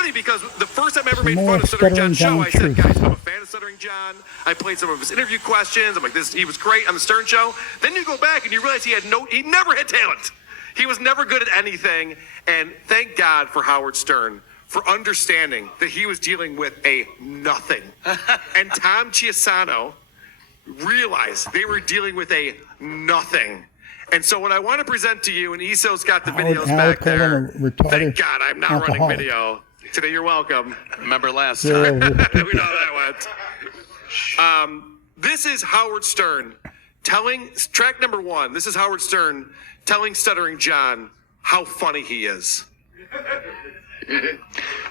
funny because the first time I ever made fun of Stuttering John's show, I said, guys, I'm a fan of Stuttering John. I played some of his interview questions. I'm like, he was great on the Stern show. Then you go back and you realize he never had talent. He was never good at anything. And thank God for Howard Stern for understanding that he was dealing with a nothing. And Tom Chiasano realized they were dealing with a nothing. And so what I want to present to you, and Iso's got the videos back there. Thank God I'm not running video. Today you're welcome. Remember last time. We know that went. This is Howard Stern telling, track number 1, this is Howard Stern telling Stuttering John how funny he is.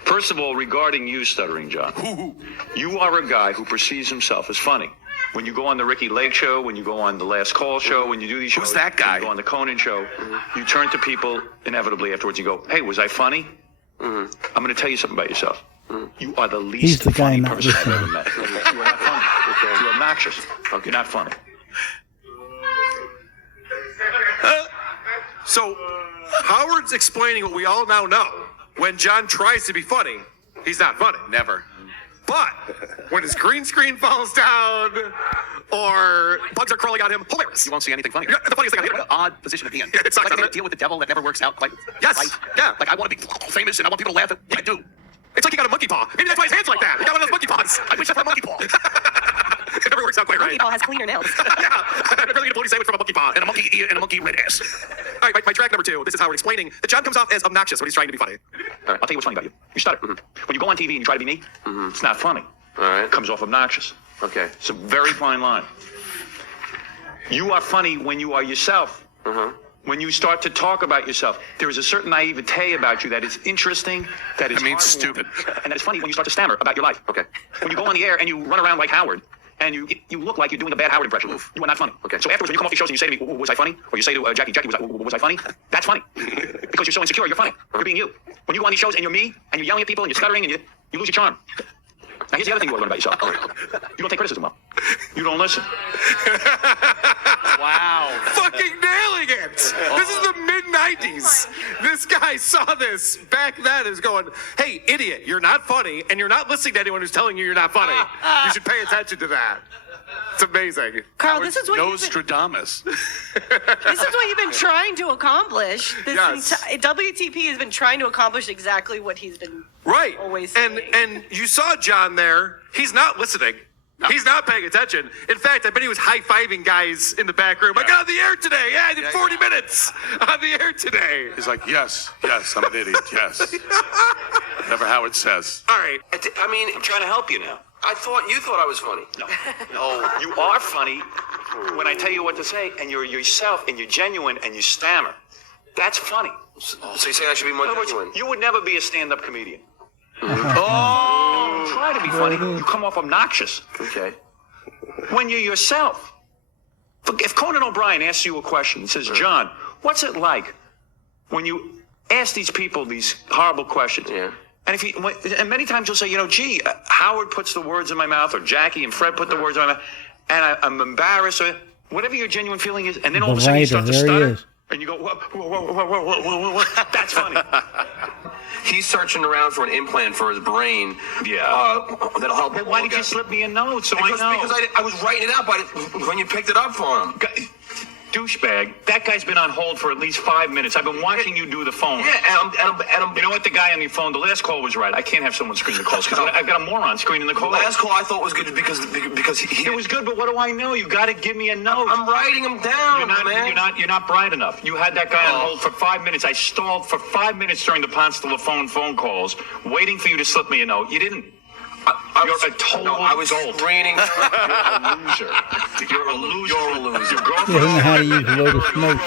First of all, regarding you, Stuttering John, you are a guy who perceives himself as funny. When you go on the Ricky Lake show, when you go on the Last Call show, when you do these shows, who's that guy? When you go on the Conan show, you turn to people inevitably afterwards. You go, "Hey, was I funny?" I'm going to tell you something about yourself. You are the least funny person I've ever met. You are not funny. You're obnoxious. You're not funny. So Howard's explaining what we all now know. When John tries to be funny, he's not funny. Never. But when his green screen falls down or bugs are crawling on him, hilarious. You won't see anything funny. Yeah, the funniest thing I What an odd position to be in. Yeah, it's like not, a deal with the devil that never works out. Like, yes, yeah. Like I want to be famous and I want people to laugh at what I do. It's like he got a monkey paw. Maybe that's why his hand's like that. He got one of those monkey paws. I wish I had a monkey paw. It never works out quite right. Monkey paw has cleaner nails. Yeah, I'm really gonna bologna sandwich from a monkey paw And a monkey red ass. All right, my track number 2. This is Howard explaining that John comes off as obnoxious when he's trying to be funny. All right, I'll tell you what's funny about you. You stutter. When you go on TV and you try to be me, it's not funny. All right. It comes off obnoxious. Okay. It's a very fine line. You are funny when you are yourself. When you start to talk about yourself, there is a certain naivete about you that is interesting, that is stupid. And that is funny when you start to stammer about your life. Okay. When you go on the air and you run around like Howard, and you look like you're doing a bad Howard impression, you are not funny. Okay. So afterwards, when you come off these shows and you say to me, was I funny? Or you say to Jackie, was I funny? That's funny. Because you're so insecure, you're funny. You're being you. When you go on these shows and you're me, and you're yelling at people, and you're stuttering, and you lose your charm. Now, here's the other thing you want to learn about yourself. You don't take criticism well. You don't listen. Wow. Fucking nailing it. This is the mid-90s. This guy saw this back then and is going, hey, idiot, you're not funny, and you're not listening to anyone who's telling you you're not funny. You should pay attention to that. It's amazing. Carl, this is what Nostradamus. this is what you've been trying to accomplish. Yes. WTP has been trying to accomplish exactly what he's been always saying. And you saw John there. He's not listening. No. He's not paying attention. In fact, I bet he was high-fiving guys in the back room. I got on the air today. Yeah, I did 40 minutes on the air today. He's like, yes, I'm an idiot, yes. Whatever Howard says. All right. I mean, I'm trying to help you now. you thought I was funny. No, you are funny when I tell you what to say, and you're yourself, and you're genuine, and you stammer. That's funny. So you're saying I should be more In other words, genuine? you would never be a stand-up comedian. Oh! Try to be funny. You come off obnoxious. Okay. When you're yourself. If Conan O'Brien asks you a question, he says, John, what's it like when you ask these people these horrible questions? Yeah. And many times you'll say, gee, Howard puts the words in my mouth, or Jackie and Fred put the words in my mouth, and I'm embarrassed, or whatever your genuine feeling is, and then all of a sudden you start to stutter, and you go, whoa. That's funny. He's searching around for an implant for his brain. Yeah. That'll help. Then why did you slip me a note so I know? Because I was writing it out when you picked it up for him. Douchebag. That guy's been on hold for at least 5 minutes. I've been watching you do the phone. Yeah, and I'm You know what? The guy on your phone, the last call was right. I can't have someone screen the calls because I've got a moron screening the calls. The last call I thought was good because he. It was good, but what do I know? You got to give me a note. I'm writing them down, You're not bright enough. You had that guy on hold for 5 minutes. I stalled for 5 minutes during the Ponce de La phone calls, waiting for you to slip me a note. You didn't. You're a total I was screening. You're a loser. You're a loser. Your He girlfriend. doesn't know how to use a load of smoke.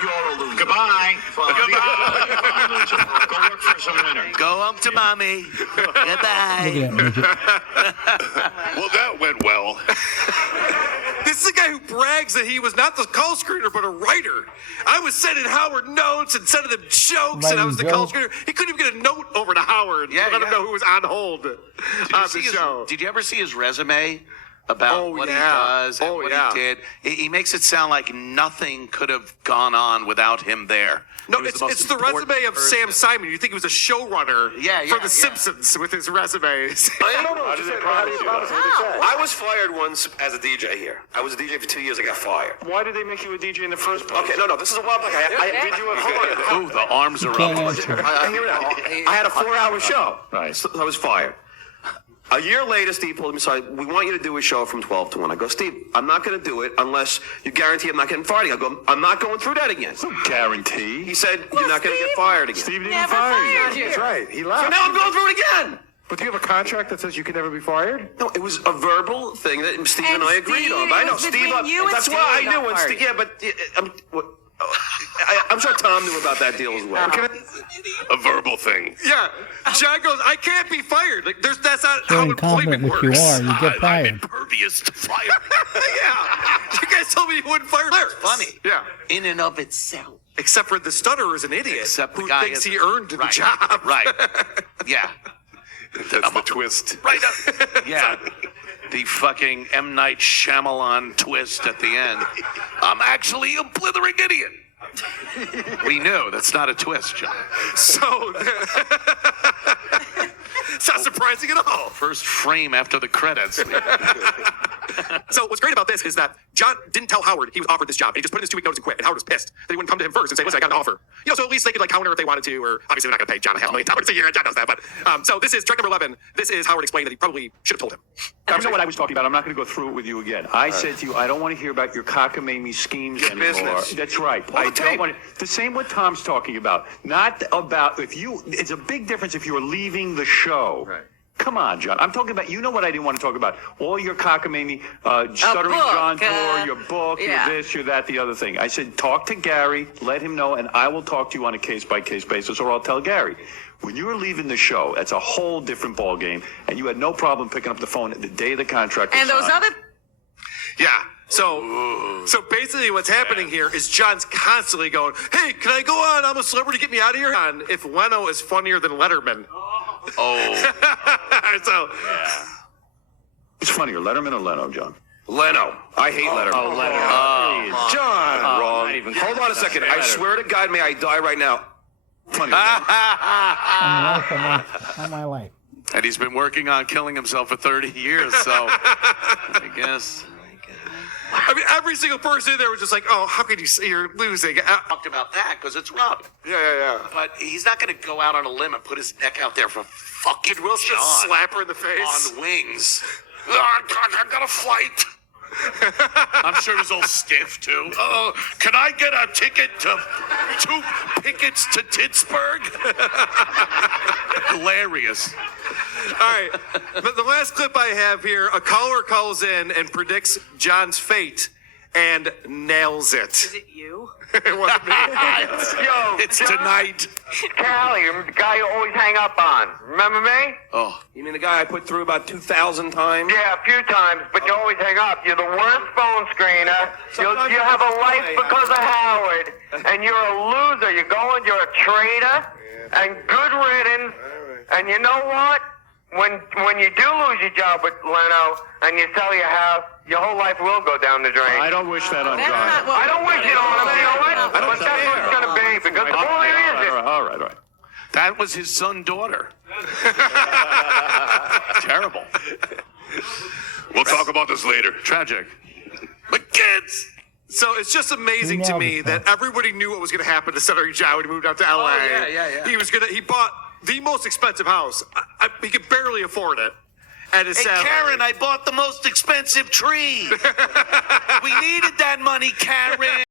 You're a loser. Goodbye. Go work for some winner. Go home to mommy. Goodbye. Look at that midget. Well, that went well. This is a guy who brags that he was not the call screener, but a writer. I was sending Howard notes and sending him jokes, and I was the call screener. He couldn't even get a note over to Howard to let him know who was on hold on the show. Did you ever see his resume? about what he does and what yeah. he did. He makes it sound like nothing could have gone on without him there. No, He was it's, most it's the important resume of person. Sam Simon. You think he was a showrunner for The yeah. Simpsons with his resumes. I was fired once as a DJ here. I was a DJ for 2 years. I got fired. Why did they make you a DJ in the first place? Okay, no, this is a while back. Did you Ooh, the arms are Can't up. answer. I had a 4-hour show. Right. So I was fired. A year later, Steve pulled me aside. We want you to do a show from 12 to 1. I go, Steve, I'm not going to do it unless you guarantee I'm not getting fired again. I go, I'm not going through that again. No guarantee. He said, you're not going to get fired again. Steve didn't Never fire fired you. you. That's right. He So left. now I'm going through it again. But do you have a contract that says you can never be fired? No, it was a verbal thing that Steve and, And I agreed Steve, on. But I it know was Steve. between you and That's Steve why I got knew. And fired. yeah, but I'm sure Tom knew about that deal as well. A verbal thing. Yeah, John goes, I can't be fired. Like, that's not So how incompetent employment which you works. are, you get I'm fired. impervious to fire. Yeah, you guys told me you wouldn't fire Larry. Funny. Yeah, In and of itself. except for the stutterer is an idiot Except the who guy thinks is- he earned the right, job. Right. Yeah. That's the twist. Right. Yeah. The fucking M. Night Shyamalan twist at the end. I'm actually a blithering idiot. We knew that's not a twist, John. So it's not surprising at all. First frame after the credits. So what's great about this is that John didn't tell Howard he was offered this job, and he just put in his 2-week notice and quit. And Howard was pissed that he wouldn't come to him first and say, "Listen, I got an offer." You know, so at least they could like counter if they wanted to, or obviously they're not going to pay John $500,000 a year. And John knows that, but so this is track number 11. This is Howard explained that he probably should have told him. You know what I was talking about. I'm not going to go through it with you again. I said to you, I don't want to hear about your cockamamie schemes anymore. business. That's right. Pull the I don't tape. want to. The same what Tom's talking about. Not about if you. It's a big difference if you're leaving the show. Right. Come on, John. I'm talking about, you know what I didn't want to talk about? All your cockamamie, Stuttering book, John tour, your book, yeah. your this, your that, the other thing. I said, talk to Gary, let him know, and I will talk to you on a case-by-case basis, or I'll tell Gary. When you were leaving the show, that's a whole different ballgame, and you had no problem picking up the phone the day the contract was And those signed. other Yeah. So basically what's happening here is John's constantly going, "Hey, can I go on I'm a Celebrity, get me out of here?" On if Leno is funnier than Letterman. Oh. So It's funnier, Letterman or Leno, John? Leno. I hate Letterman. Oh, Letterman. John, wrong. not even- Hold on a second. I swear to God, may I die right now. Funnier. On my life. And he's been working on killing himself for 30 years, so I guess. I mean, every single person there was just like, "Oh, how could you say you're losing?" Talked about that because it's Rob. Yeah. But he's not going to go out on a limb and put his neck out there for fucking Will just John slap her in the face. on wings. Oh, God, I got a flight. I'm sure he's all stiff too. Oh, can I get a ticket to 2 pickets to Pittsburgh? Hilarious. All right. The last clip I have here, a caller calls in and predicts John's fate and nails it. is it you? It wasn't me. It's tonight. Callie, the guy you always hang up on. Remember me? Oh, You mean the guy I put through about 2,000 times? Yeah, a few times, but you always hang up. You're the worst phone screener. Sometimes You have a I life try. because of Howard, and you're a loser. You're a traitor, and good riddance. And you know what? When you do lose your job with Leno and you sell your house, your whole life will go down the drain. I don't wish that on That's John. not what I don't wish it on him, you know what? I don't But that's what it's going to be, because the All point right, is, all right. that was his son-daughter. Terrible. We'll talk about this later. Tragic. But kids. So it's just amazing to nailed me it, that everybody knew what was going to happen to Stuttering John when he moved out to LA. yeah. He bought the most expensive house. He could barely afford it. And his Hey, salary. Karen, I bought the most expensive tree. We needed that money, Karen.